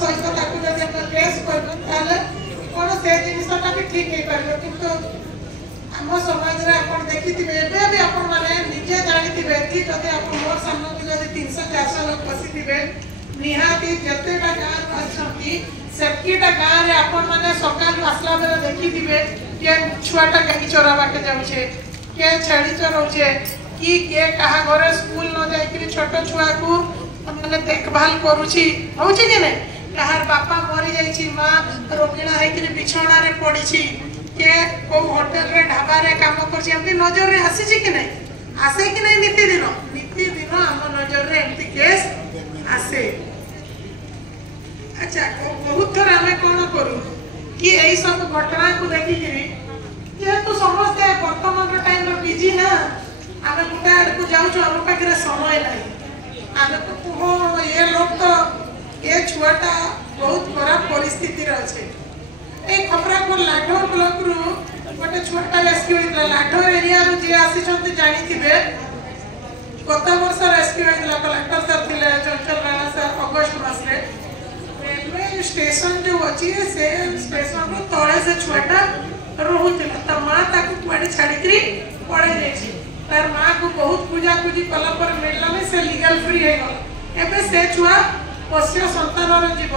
सहित केस कर कौन से जिनसा भी ठीक हो पार कि आम समाज में आप देखिए एवं मैंने निजे जानी कि जब आप मोर सामने भी जब 300-400 लोग बसी थे निहाती जितेटा गाँव आटा गाँव में आपण मैंने सकाल आसला बेले देखिथे किए छुआटा गाई चरावाके जाऊे किए छेड़ी चराऊे कि किए क्या घर स्कूल न जाकि छोट छुआ को मैंने देखभाल करुच्ची कि नहीं कहार बापा मरी जाइए माँ रोगिणा होकर बिछौना पड़ी किए कौ होटेल रे ढाबा रे काम कर नजर रे आसी कि नहीं आसे कि नहीं नीतिदिन आम नजर रे एमती केस आसे। अच्छा बहुत थर आम कौन करूँ कि यही सब घटना को देखिक जेहेतु समस्ते बर्तमान टाइम बिजी ना आम गोटे आड़ को जाऊँ आम पाखे समय ना आम तो ये लोग तो ये छुआटा बहुत खराब परिस्थिति अच्छे ये खपरापुर लाठोर ब्लॉक रु गोटे छुआटा रेस्क्यू होता लाठोर एरिया जी आसी जानी गत वर्ष रेस्क्यू होता कलेक्टर सर थे चंचल राणा सर अगस्ट मसरे रेलवे स्टेशन जो अच्छी से स्टेशन रू तले से छुआटा रोला तो माँ कड़े छाड़ी पड़े जाइए तार माँ को बहुत पूजापूजी कलापर मिललानी से लीगल फ्री हो गला एवं से छुआ पोष्य संतान जीव।